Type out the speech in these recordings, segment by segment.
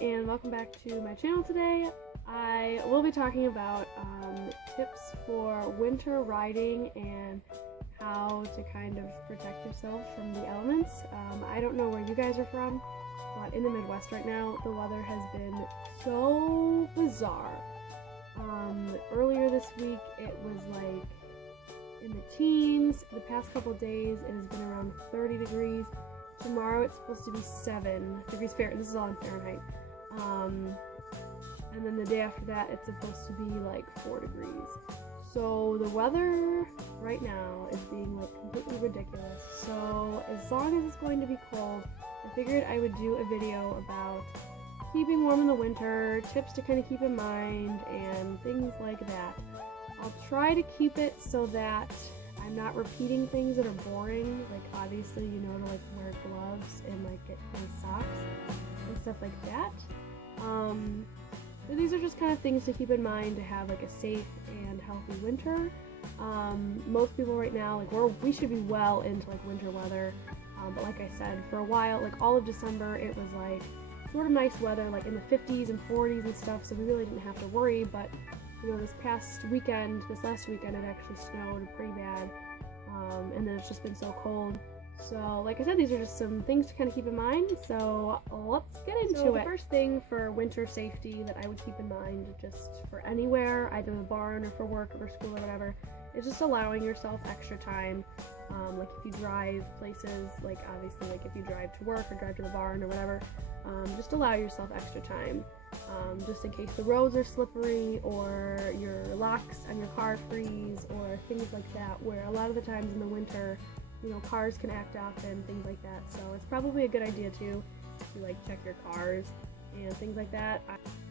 and welcome back to my channel today. I will be talking about tips for winter riding and how to kind of protect yourself from the elements. I don't know where you guys are from, but in the Midwest right now the weather has been so bizarre. Earlier this week it was like in the teens. The past couple days it has been around 30 degrees. Tomorrow it's supposed to be 7 degrees Fahrenheit. This is all in Fahrenheit. And then the day after that it's supposed to be like 4 degrees. So the weather right now is being like completely ridiculous. So as long as it's going to be cold, I figured I would do a video about keeping warm in the winter, tips to kind of keep in mind, and things like that. I'll try to keep it so that I'm not repeating things that are boring. Like obviously you know to like wear gloves and like get nice socks and stuff like that. But these are just kind of things to keep in mind to have like a safe and healthy winter. Most people right now, like we should be well into like winter weather. But like I said, for a while, like all of December, it was like sort of nice weather, like in the 50s and 40s and stuff. So we really didn't have to worry. But you know, this last weekend, it actually snowed pretty bad, and then it's just been so cold. So, like I said, these are just some things to kind of keep in mind, so let's get into it. The first thing for winter safety that I would keep in mind, just for anywhere, either the barn or for work or school or whatever, is just allowing yourself extra time. Like if you drive places, like obviously like if you drive to work or drive to the barn or whatever, just allow yourself extra time. Just in case the roads are slippery or your locks on your car freeze or things like that, where a lot of the times in the winter, you know, cars can act up and things like that. So it's probably a good idea to like check your cars and things like that.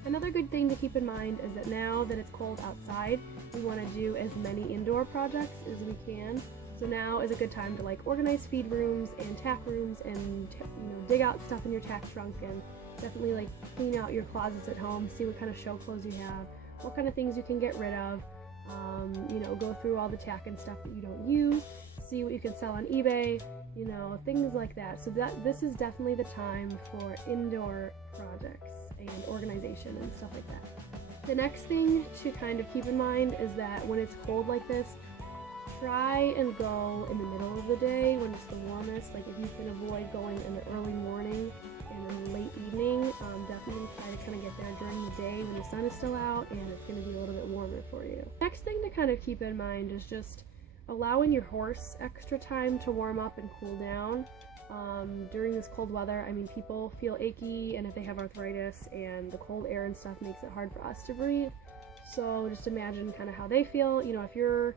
Another good thing to keep in mind is that now that it's cold outside, we want to do as many indoor projects as we can. So now is a good time to like organize feed rooms and tack rooms and you know, dig out stuff in your tack trunk and definitely like clean out your closets at home, see what kind of show clothes you have, what kind of things you can get rid of, you know, go through all the tack and stuff that you don't use, see what you can sell on eBay, you know, things like that. So this is definitely the time for indoor projects and organization and stuff like that. The next thing to kind of keep in mind is that when it's cold like this, try and go in the middle of the day when it's the warmest. Like if you can avoid going in the early morning and in the late evening, definitely try to kind of get there during the day when the sun is still out and it's going to be a little bit warmer for you. Next thing to kind of keep in mind is just allowing your horse extra time to warm up and cool down. During this cold weather, I mean, people feel achy, and if they have arthritis and the cold air and stuff makes it hard for us to breathe. So just imagine kind of how they feel. You know, if you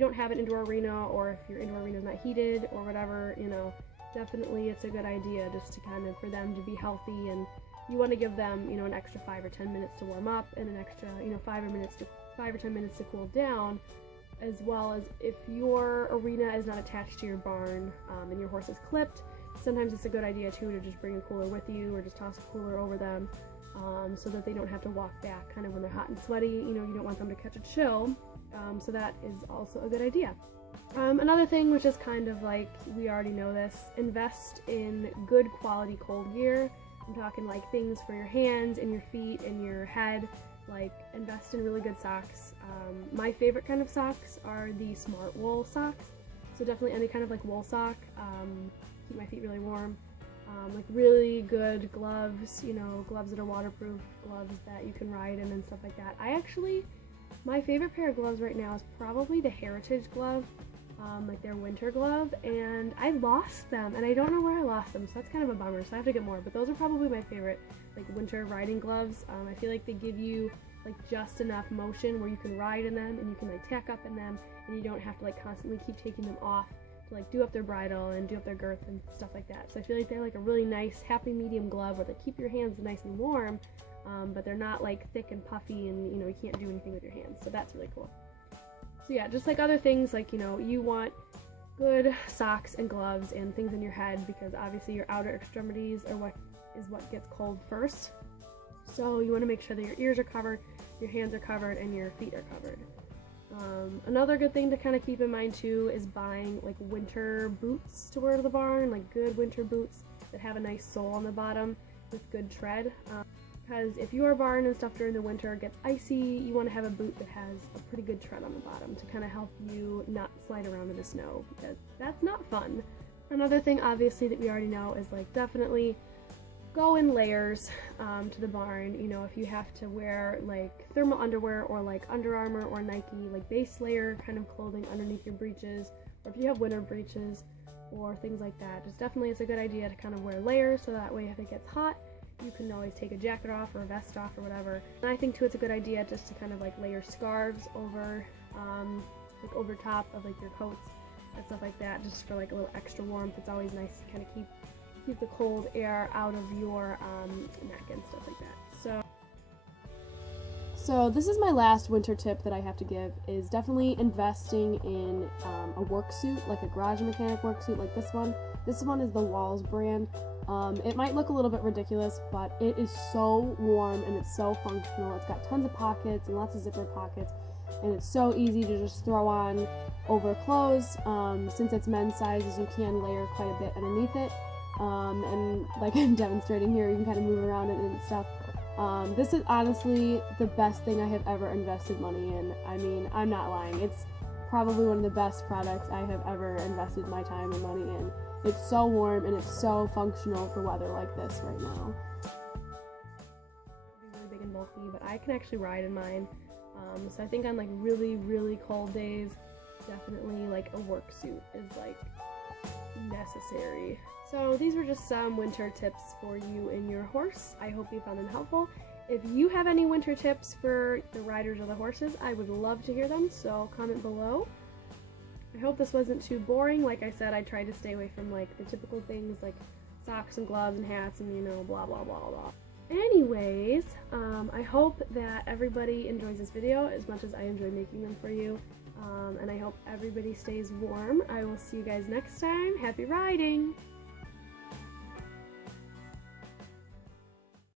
don't have an indoor arena, or if your indoor arena is not heated or whatever, you know, definitely it's a good idea just to kind of for them to be healthy, and you want to give them, you know, an extra 5 or 10 minutes to warm up and an extra, you know, 5 or 10 minutes to cool down. As well as if your arena is not attached to your barn and your horse is clipped, sometimes it's a good idea too to just bring a cooler with you or just toss a cooler over them so that they don't have to walk back kind of when they're hot and sweaty. You know, you don't want them to catch a chill, so that is also a good idea. Another thing, which is kind of like, we already know this, invest in good quality cold gear. I'm talking like things for your hands and your feet and your head. Like invest in really good socks. My favorite kind of socks are the smart wool socks. So definitely any kind of like wool sock, keep my feet really warm. Like really good gloves, you know, gloves that are waterproof, gloves that you can ride in and stuff like that. My favorite pair of gloves right now is probably the Heritage glove, like their winter glove, and I lost them and I don't know where I lost them, so that's kind of a bummer, so I have to get more, but those are probably my favorite like winter riding gloves. I feel like they give you like just enough motion where you can ride in them and you can like tack up in them and you don't have to like constantly keep taking them off to like do up their bridle and do up their girth and stuff like that. So I feel like they're like a really nice happy medium glove where they keep your hands nice and warm, but they're not like thick and puffy and you know you can't do anything with your hands, so that's really cool. So yeah, just like other things, like, you know, you want good socks and gloves and things in your head because obviously your outer extremities are what gets cold first. So you want to make sure that your ears are covered, your hands are covered, and your feet are covered. Another good thing to kind of keep in mind too is buying like winter boots to wear to the barn, like good winter boots that have a nice sole on the bottom with good tread. because if your barn and stuff during the winter gets icy, you want to have a boot that has a pretty good tread on the bottom to kind of help you not slide around in the snow, because that's not fun. Another thing obviously that we already know is like definitely go in layers to the barn. You know, if you have to wear like thermal underwear or like Under Armour or Nike like base layer kind of clothing underneath your breeches, or if you have winter breeches or things like that, just definitely it's a good idea to kind of wear layers, so that way if it gets hot you can always take a jacket off or a vest off or whatever. And I think too it's a good idea just to kind of like layer scarves over like over top of like your coats and stuff like that, just for like a little extra warmth. It's always nice to kind of keep the cold air out of your neck and stuff like that. So this is my last winter tip that I have to give, is definitely investing in a work suit, like a garage mechanic work suit like this one. This one is the Walls brand. It might look a little bit ridiculous, but it is so warm and it's so functional. It's got tons of pockets and lots of zipper pockets, and it's so easy to just throw on over clothes. Since it's men's sizes, you can layer quite a bit underneath it. And like I'm demonstrating here, you can kind of move around it and stuff. This is honestly the best thing I have ever invested money in. I mean, I'm not lying. It's probably one of the best products I have ever invested my time and money in. It's so warm and it's so functional for weather like this right now. It's really big and bulky, but I can actually ride in mine. So I think on like really, really cold days, definitely like a work suit is like necessary. So these were just some winter tips for you and your horse. I hope you found them helpful. If you have any winter tips for the riders or the horses, I would love to hear them, so comment below. I hope this wasn't too boring. Like I said, I tried to stay away from like the typical things like socks and gloves and hats and, you know, blah blah blah blah. Anyways, I hope that everybody enjoys this video as much as I enjoy making them for you. And I hope everybody stays warm. I will see you guys next time. Happy riding!